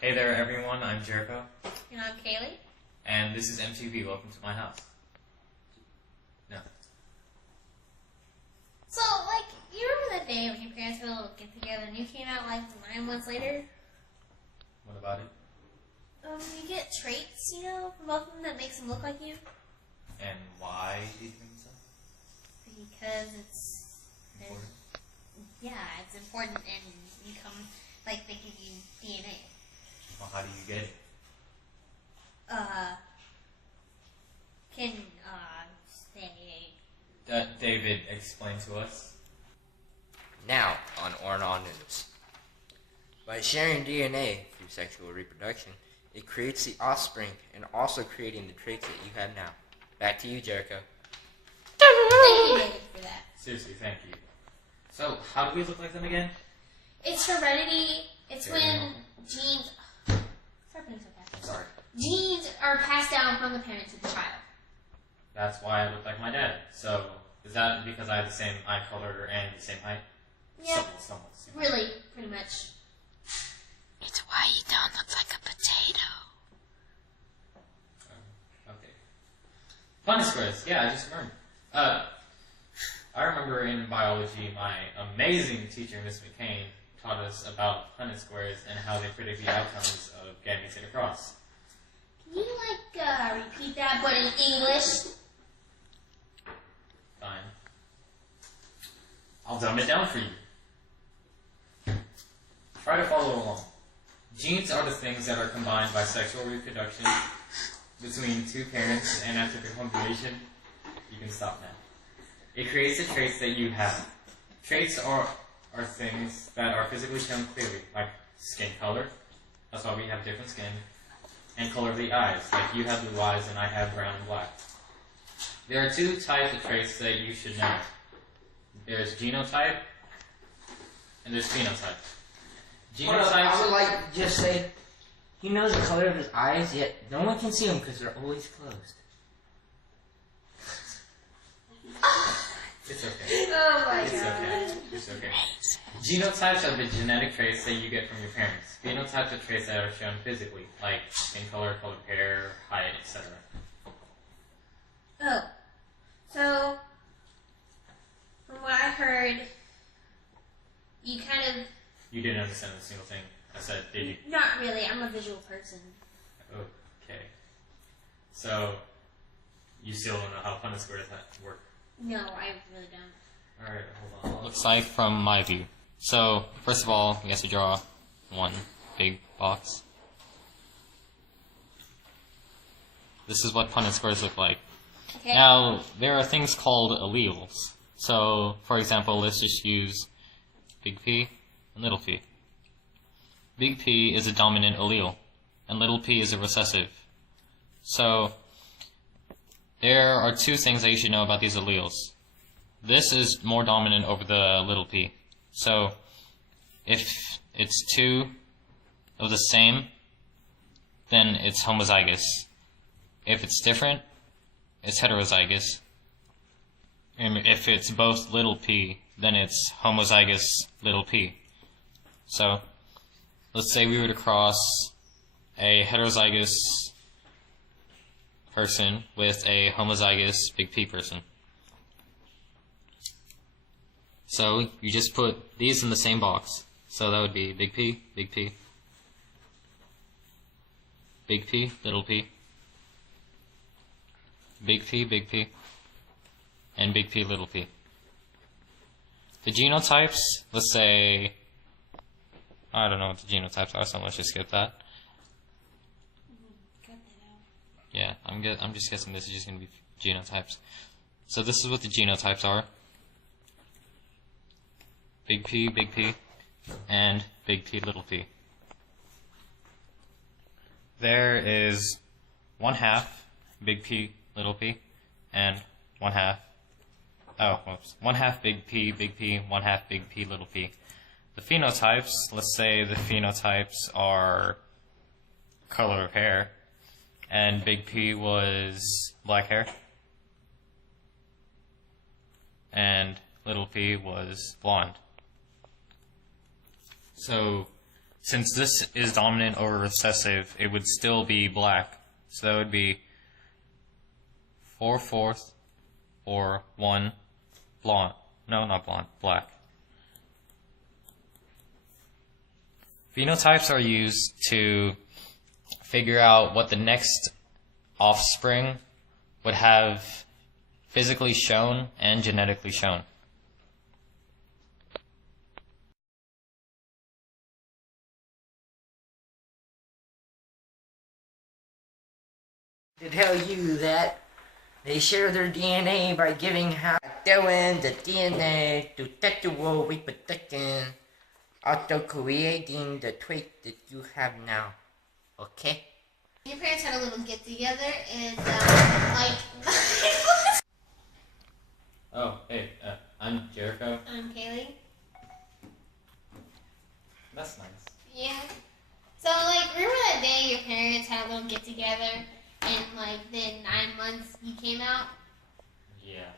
Hey there everyone, I'm Jericho. And I'm Kaylee. And this is MTV, welcome to my house. No. So, you remember that day when your parents had a little get together and you came out 9 months later? What about it? You get traits, from both of them that makes them look like you. And why do you think so? Because it's Important? it's important and you come, they give you DNA. Well, how do you get it? Say... David, explain to us. Now, on Ornon News. By sharing DNA through sexual reproduction, it creates the offspring and also creating the traits that you have now. Back to you, Jericho. Thank you, David, for that. Seriously, thank you. So, how do we look like them again? It's heredity. It's Very when normal. genes... Stop being so fast. I'm sorry. Genes are passed down from the parent to the child. That's why I look like my dad. So, is that because I have the same eye color and the same height? Yeah. Somewhat the same. Really, pretty much. It's why you don't look like a potato. Okay. Punnett squares. Yeah, I just learned. I remember in biology, my amazing teacher, Miss McCain, taught us about Punnett squares and how they predict the outcomes of gametes in a cross. Can you, repeat that, but in English? Fine. I'll dumb it down for you. Try to follow along. Genes are the things that are combined by sexual reproduction between two parents, and after conjugation, you can stop now. It creates the traits that you have. Traits are things that are physically shown clearly, like skin color. That's why we have different skin. And color of the eyes, like you have blue eyes and I have brown and black. There are two types of traits that you should know. There's genotype and there's phenotype. I would like to just say, he knows the color of his eyes, yet no one can see them because they're always closed. It's okay. Oh my It's god. okay. It's okay. Genotypes are the genetic traits that you get from your parents. Phenotypes are traits that are shown physically, like skin color, color of hair, height, etc. Oh. So, from what I heard, you kind of... You didn't understand a single thing I said, did you? Not really. I'm a visual person. Okay. So, you still don't know how Punnett squares work? No, I really don't. Alright, hold on. Looks like from my view. So, first of all, we have to draw one big box. This is what Punnett squares look like. Okay. Now, there are things called alleles. So, for example, let's just use big P and little p. Big P is a dominant allele, and little p is a recessive. So, there are two things that you should know about these alleles. This is more dominant over the little p. So, if it's two of the same, then it's homozygous. If it's different, it's heterozygous. And if it's both little p, then it's homozygous little p. So, let's say we were to cross a heterozygous person with a homozygous big P person. So, you just put these in the same box. So that would be big P, big P, big P, little p, big P, and big P, little p. The genotypes, let's say, I don't know what the genotypes are, so let's just skip that. Cut that out. Yeah, I'm just guessing this is just going to be genotypes. So this is what the genotypes are. Big P, and big P, little p. There is 1/2 big P, little p, and 1/2, 1/2 big P, 1/2 big P, little p. The phenotypes, let's say the phenotypes are color of hair, and big P was black hair, and little p was blonde. So since this is dominant over recessive, it would still be black. So that would be 4/4 or 1 blonde. No, not blonde, black. Phenotypes are used to figure out what the next offspring would have physically shown and genetically shown. To tell you that they share their DNA by giving half doing the DNA to sexual reproduction, also creating the trait that you have now. Okay? Your parents had a little get together and like. Oh, hey, I'm Jericho. I'm Kaylee. That's nice. Yeah. So like, remember that day your parents had a little get together, and like then 9 months you came out. Yeah,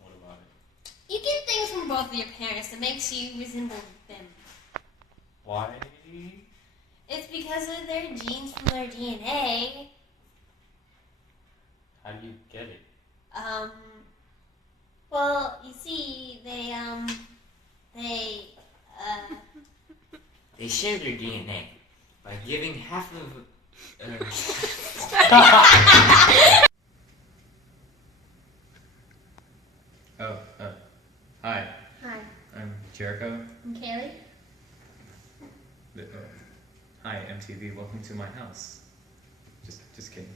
what about it? You get things from both of your parents that makes you resemble them. Why? It's because of their genes from their DNA. How do you get it? Well, you see, they They share their DNA by giving half of. Hi, Hi, I'm Jericho. I'm Kaylee. Hi, MTV, welcome to my house. Just kidding.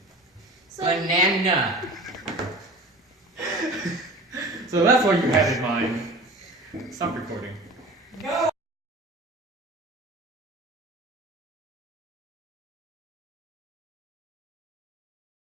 So Banana! So that's what you had in mind. Stop recording. No!